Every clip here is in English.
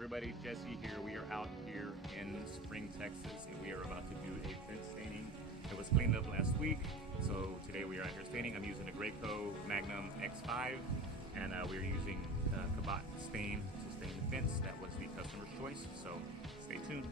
everybody, Jesse here. We are out here in Spring, Texas, and we are about to do a fence staining. It was cleaned up last week, so today we are out here staining. I'm using a Graco Magnum X5, and we're using Cabot stain to stain the fence. That was the customer's choice, so stay tuned.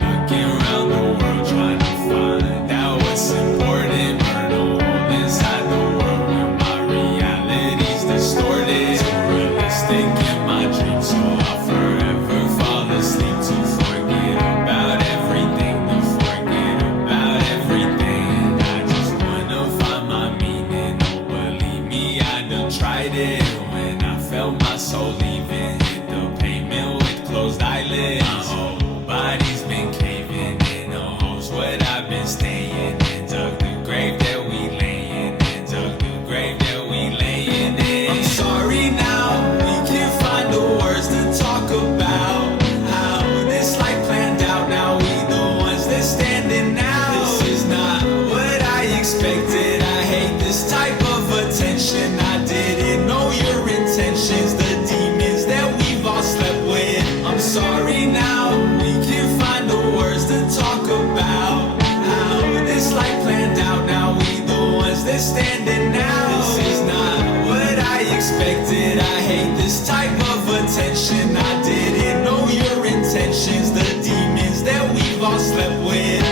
Looking around the world trying to find out what's important, burn a hole inside the world when my reality's distorted. Too realistic in my dreams, so I'll forever fall asleep to forget about everything, to forget about everything. And I just wanna find my meaning. Oh, believe me, I done tried it. When I felt my soul leaving, hit the pavement with closed eyelids. My whole body's been caving in, knows what I've been staying in. Dug the grave that we laying in, dug the grave that we laying in. I'm sorry now, we can't find the words to talk about how this life planned out. Now we the ones that standing now. This is not what I expected. I hate this type of attention. I didn't know your intentions, the demons that we've all slept with. I'm sorry now, we can't find the words to talk about how this life planned out. Now we the ones that standing now. This is not what I expected. I hate this type of attention. I didn't know your intentions, the demons that we've all slept with.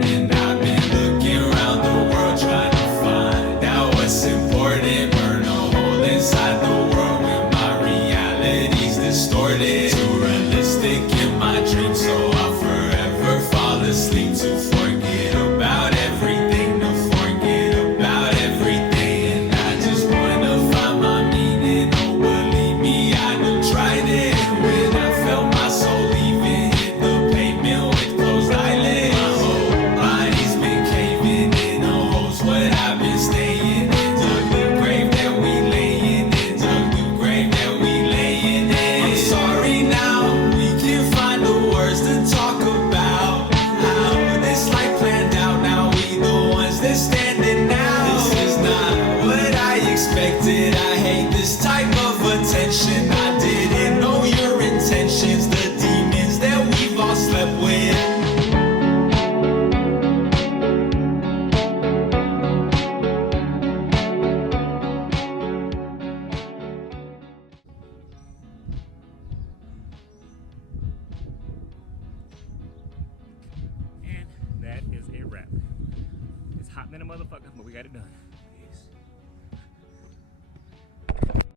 And I've been looking around the world trying to find out what's important, burn a hole inside the world when my reality's distorted. Too realistic in my dreams, so I'll forever fall asleep to forget about everything, to forget about everything. And I just wanna find my meaning. Oh, believe me, I done tried it. When I felt my soul leaving, hit the pavement with closed eyelids. My whole body's been caving in, knows what I've been staying in. Dug the grave that we laying in, dug the grave that we laying in. I'm sorry now, we can't find the words to talk about how this life planned out. Now we the ones that standing now. This is not what I expected. I hate this type of attention. I didn't know your intentions, the demons that we've all slept with. And that is a wrap. It's hot than a motherfucker, but we got it done.